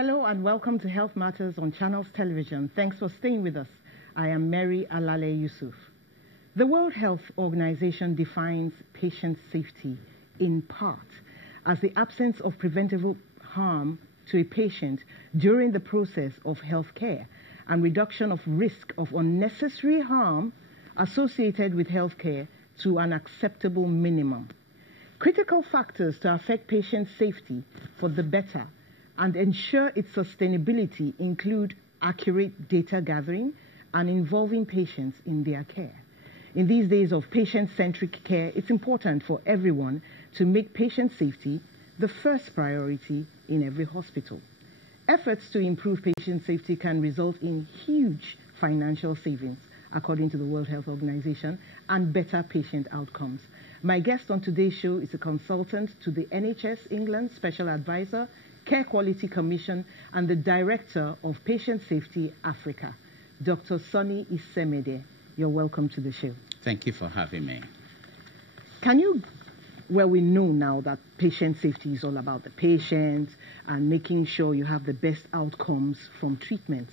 Hello and welcome to Health Matters on Channels Television. Thanks for staying with us. I am Mary Alale Yusuf. The World Health Organization defines patient safety in part as the absence of preventable harm to a patient during the process of health care and reduction of risk of unnecessary harm associated with health care to an acceptable minimum. Critical factors to affect patient safety for the better and ensure its sustainability include accurate data gathering and involving patients in their care. In these days of patient-centric care, it's important for everyone to make patient safety the first priority in every hospital. Efforts to improve patient safety can result in huge financial savings, according to the World Health Organization, and better patient outcomes. My guest on today's show is a consultant to the NHS England Special Advisor, Care Quality Commission, and the Director of Patient Safety Africa, Dr. Sonny Isemede. You're welcome to the show. Thank you for having me. We know now that patient safety is all about the patient and making sure you have the best outcomes from treatments.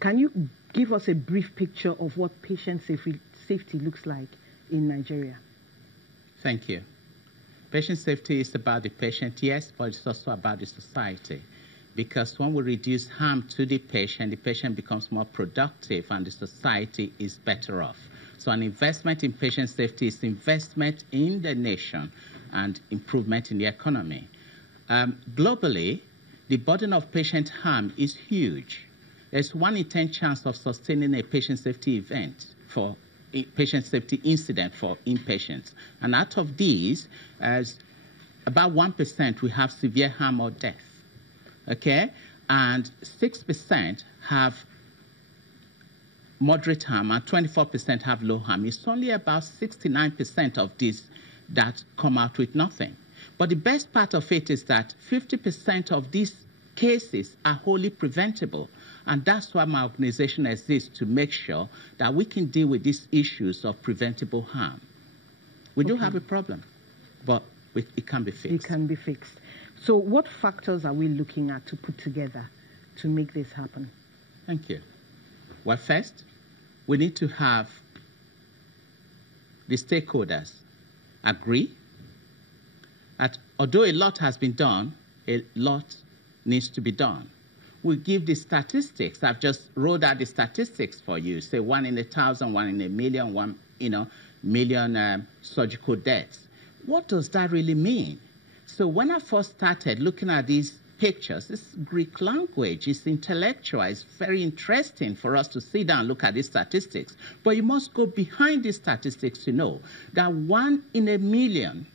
Can you give us a brief picture of what patient safety looks like in Nigeria? Thank you. Patient safety is about the patient, yes, but it's also about the society. Because when we reduce harm to the patient becomes more productive and the society is better off. So an investment in patient safety is investment in the nation and improvement in the economy. Globally, the burden of patient harm is huge. There's 1 in 10 chance of sustaining a patient safety event for patient safety incident for inpatients. And out of these, as about 1% we have severe harm or death. Okay? And 6% have moderate harm and 24% have low harm. It's only about 69% of these that come out with nothing. But the best part of it is that 50% of these cases are wholly preventable. And that's why my organization exists, to make sure that we can deal with these issues of preventable harm. We do have a problem, but it can be fixed. It can be fixed. So what factors are we looking at to put together to make this happen? Thank you. Well, first, we need to have the stakeholders agree that although a lot has been done, a lot needs to be done. We give the statistics. I've just wrote out the statistics for you. Say 1 in 1,000, 1 in a million, 1 million surgical deaths. What does that really mean? So when I first started looking at these pictures, this Greek language is intellectual. It's very interesting for us to sit down and look at these statistics. But you must go behind these statistics to know that 1 in a million,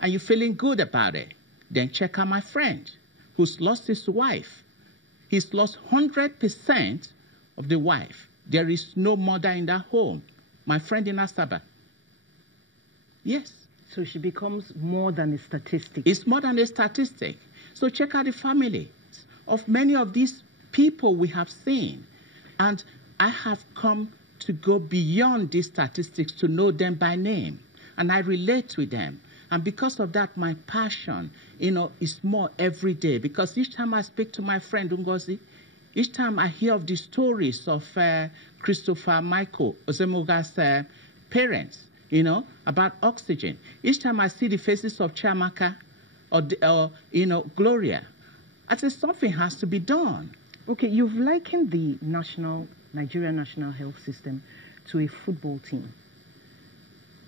and you're feeling good about it, then check out my friend who's lost his wife. He's lost 100% of the wife. There is no mother in that home. My friend in Asaba. Yes. So she becomes more than a statistic. It's more than a statistic. So check out the families of many of these people we have seen. And I have come to go beyond these statistics to know them by name. And I relate with them. And because of that, my passion, is more every day. Because each time I speak to my friend Ngozi, each time I hear of the stories of Christopher Michael Ozemoga's parents, about oxygen. Each time I see the faces of Chiamaka or Gloria, I say something has to be done. Okay, you've likened the Nigerian national health system to a football team.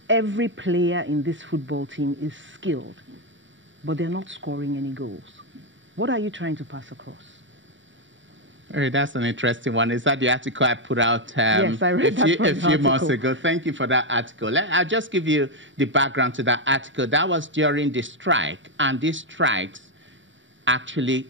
Every player in this football team is skilled, but they're not scoring any goals. What are you trying to pass across? That's an interesting one. Is that the article I put out yes, I read a few months ago? Thank you for that article. I'll just give you the background to that article. That was during the strike, and these strikes actually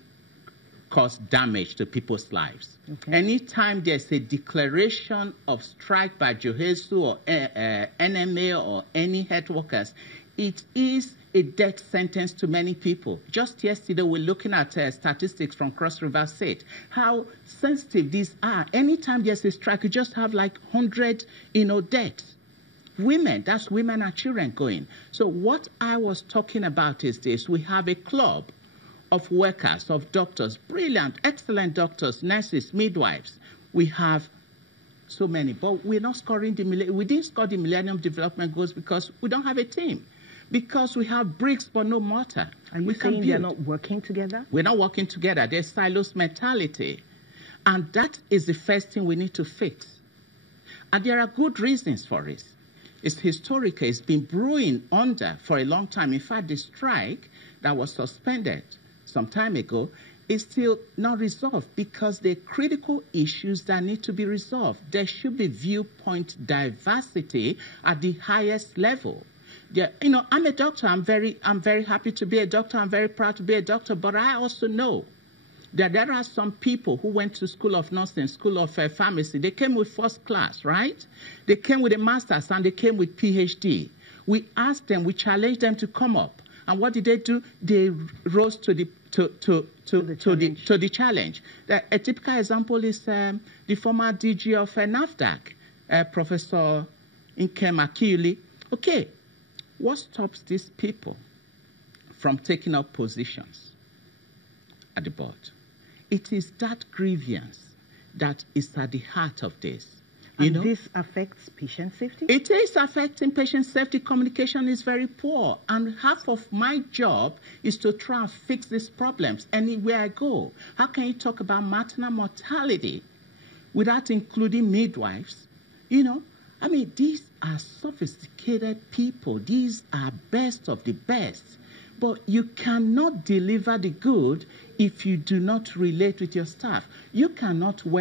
caused damage to people's lives. Okay. Anytime there's a declaration of strike by Johesu or NMA or any health workers, it is a death sentence to many people. Just yesterday, we're looking at statistics from Cross River State, how sensitive these are. Anytime there's a strike, you just have like 100, deaths. Women, that's women and children going. So what I was talking about is this. We have a club of workers, of doctors, brilliant, excellent doctors, nurses, midwives. We have so many, but we're not scoring we didn't score the Millennium Development Goals because we don't have a team. Because we have bricks but no mortar. Are you saying they're not working together? We're not working together. There's silos mentality. And that is the first thing we need to fix. And there are good reasons for it. It's historical. It's been brewing under for a long time. In fact, the strike that was suspended some time ago is still not resolved because there are critical issues that need to be resolved. There should be viewpoint diversity at the highest level. Yeah, you know, I'm a doctor. I'm very happy to be a doctor. I'm very proud to be a doctor. But I also know that there are some people who went to School of Nursing, School of Pharmacy. They came with first class, right? They came with a master's and they came with PhD. We asked them, we challenged them to come up. And what did they do? They rose to the challenge. A typical example is the former DG of NAFDAC, Professor Nkem Akinwumi. Okay, what stops these people from taking up positions at the board? It is that grievance that is at the heart of this. And this affects patient safety? It is affecting patient safety. Communication is very poor. And half of my job is to try and fix these problems anywhere I go. How can you talk about maternal mortality without including midwives? You know, I mean, these are sophisticated people. These are best of the best. But you cannot deliver the good if you do not relate with your staff. You cannot work